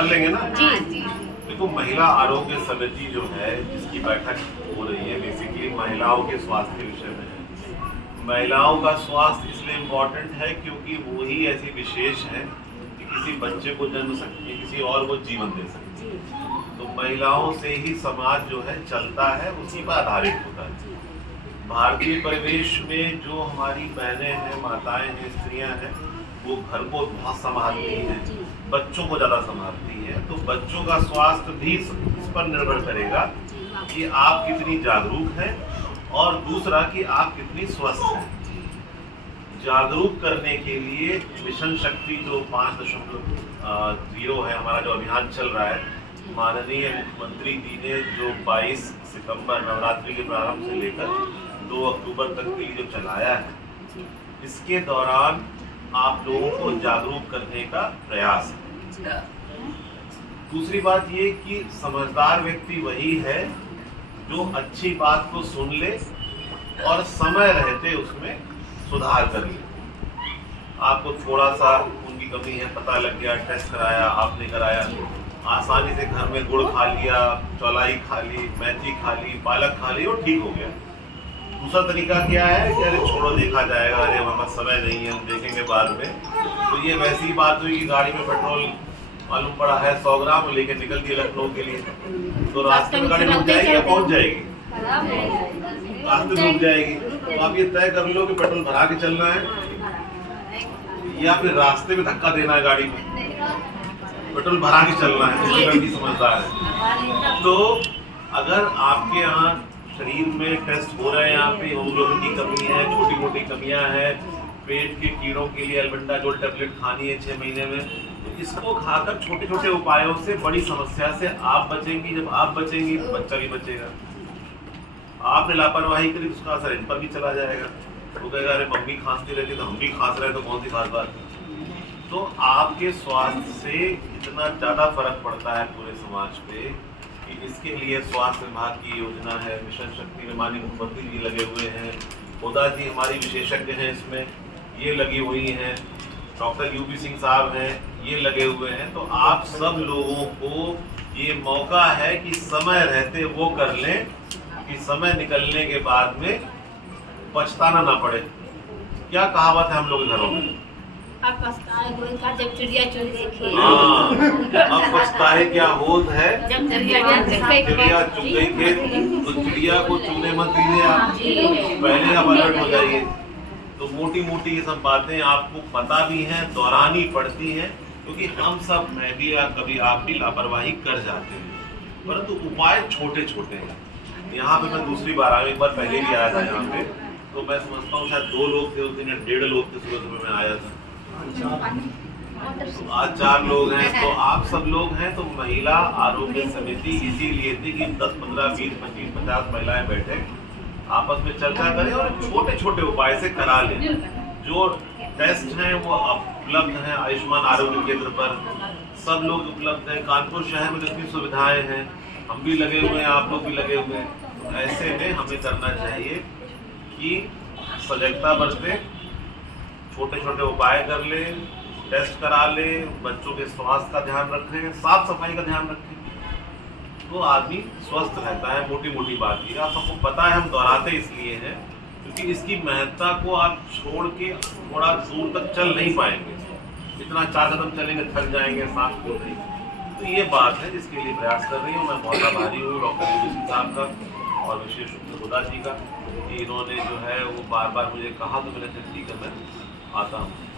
कर लेंगे ना। जी। देखो, महिला आरोग्य समिति जो है जिसकी बैठक हो रही है, बेसिकली महिलाओं के स्वास्थ्य के विषय में है। महिलाओं का स्वास्थ्य इसलिए इम्पोर्टेंट है क्योंकि वो ही ऐसी विशेष है कि किसी बच्चे को जन्म सकती है, किसी और को जीवन दे सकती है। तो महिलाओं से ही समाज जो है चलता है, उसी पर आधारित होता है। भारतीय परिवेश में जो हमारी बहनें हैं, माताएं हैं, स्त्रियां हैं, वो घर को बहुत संभालती हैं, बच्चों को ज़्यादा संभालती हैं। तो बच्चों का स्वास्थ्य भी इस पर निर्भर करेगा कि आप कितनी जागरूक हैं और दूसरा कि आप कितनी स्वस्थ हैं। जागरूक करने के लिए मिशन शक्ति जो 5.0 है, हमारा जो अभियान चल रहा है, माननीय मुख्यमंत्री जी ने जो 22 सितंबर नवरात्रि के प्रारंभ से लेकर 2 अक्टूबर तक के लिए जो चलाया है, इसके दौरान आप लोगों को जागरूक करने का प्रयास है। दूसरी बात ये कि समझदार व्यक्ति वही है जो अच्छी बात को सुन ले और समय रहते उसमें सुधार कर ले। आपको थोड़ा सा उनकी कमी है, पता लग गया, टेस्ट कराया, आपने कराया, आसानी से घर में गुड़ खा लिया, चौलाई खा ली, मेथी खा ली, पालक खा ली और ठीक हो गया। दूसरा तरीका क्या है कि अरे छोड़ो, देखा जाएगा, अरे हमारे पास समय नहीं है, हम देखेंगे बाद में। तो ये वैसी बात हुई कि गाड़ी में पेट्रोल मालूम पड़ा है 100 ग्राम लेके निकल दिए लखनऊ के लिए, तो रास्ते में गाड़ी रुक जाएगी या पहुंच जाएगी? रास्ते में रुक जाएगी। तो आप ये तय कर लो कि पेट्रोल भरा के चलना है या फिर रास्ते में धक्का देना है गाड़ी में। पेट्रोल भरा के चलना है, लड़की समझदार है। तो अगर आपके यहाँ शरीर में टेस्ट हो रहे हैं, यहाँ पे हीमोग्लोबिन की कमी है, छोटी मोटी कमियां हैं, पेट के कीड़ों के लिए अल्बेंडाजोल टैबलेट खानी है 6 महीने में, तो इसको खाकर छोटे छोटे उपायों से बड़ी समस्या से आप बचेंगी। जब आप बचेंगी तो बच्चा भी बचेगा। आपने लापरवाही करी, उसका असर इन पर भी चला जाएगा। वो कहेगा अरे मम्मी खांसती रहती तो हम भी खांस रहे, तो कौन सी खास बात। तो आपके स्वास्थ्य से इतना ज़्यादा फर्क पड़ता है पूरे समाज पे कि इसके लिए स्वास्थ्य विभाग की योजना है। मिशन शक्ति में माननीय मुख्यमंत्री जी लगे हुए हैं, हुदा जी हमारी विशेषज्ञ हैं इसमें, ये लगी हुई हैं, डॉक्टर यूपी सिंह साहब हैं, ये लगे हुए हैं। तो आप सब लोगों को ये मौका है कि समय रहते वो कर लें कि समय निकलने के बाद में पछताना ना पड़े। क्या कहावत है हम लोग के घरों में, अब पछताए कोई का जब चिड़िया चुग गई। अब पछताए क्या होत है जब चिड़िया चुग गई खेत। तो चिड़िया को चुगने मत दीजिए, आप पहले आप अलर्ट हो जाइए। तो मोटी मोटी ये सब बातें आपको पता भी हैं, दोहरानी पड़ती हैं, क्योंकि हम सब, मैं भी या कभी आप भी लापरवाही कर जाते हैं, परंतु उपाय छोटे छोटे हैं। यहाँ पे मैं दूसरी बार आया, एक बार पहले भी आया था यहाँ पे, तो मैं समझता हूँ शायद 2 लोग थे उस दिन, 1.5 लोग थे सुबह सुबह मैं आया था, तो आज 4 लोग हैं। तो आप सब लोग हैं। तो महिला आरोग्य समिति इसीलिए थी कि 10, 15, 20, 25, 50 महिलाएं बैठे आपस में चर्चा करें और छोटे छोटे उपाय से करा लें। जो टेस्ट हैं वो उपलब्ध हैं आयुष्मान आरोग्य केंद्र पर, सब लोग उपलब्ध हैं। कानपुर शहर में जितनी सुविधाएं हैं, हम भी लगे हुए हैं, आप लोग भी लगे हुए हैं। तो ऐसे में हमें करना चाहिए कि सजगता बरतें, छोटे छोटे उपाय कर लें, टेस्ट करा लें, बच्चों के स्वास्थ्य का ध्यान रखें, साफ सफाई का ध्यान रखें, तो आदमी स्वस्थ रहता है। मोटी मोटी बात ये आप सबको पता है, हम दोहराते इसलिए हैं क्योंकि इसकी महत्ता को आप छोड़ के थोड़ा दूर तक चल नहीं पाएंगे। इतना 4 कदम चलेंगे थक जाएंगे, सांस फूल रही। तो ये बात है जिसके लिए प्रयास कर रही हूँ। मैं बहुत आभारी हूँ डॉक्टर यूपी सिंह साहब का और विशेष रूप से हुदा जी का कि इन्होंने जो है वो बार बार मुझे कहा, तो मैंने कहा ठीक है मैं आता हूँ।